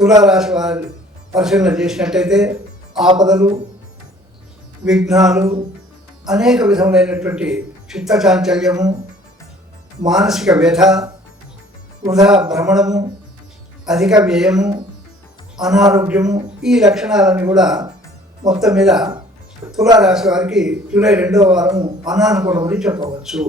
తులారాశి వారి పరిశీలన చేసినట్టయితే ఆపదలు, విఘ్నాలు, అనేక విధములైనటువంటి చిత్తచాంచల్యము, మానసిక వ్యధ, వృధా భ్రమణము, అధిక వ్యయము, అనారోగ్యము, ఈ లక్షణాలన్నీ కూడా మొత్తం మీద తులారాశి వారికి జూలై 2వ వారము అనానుకూలమని చెప్పవచ్చు.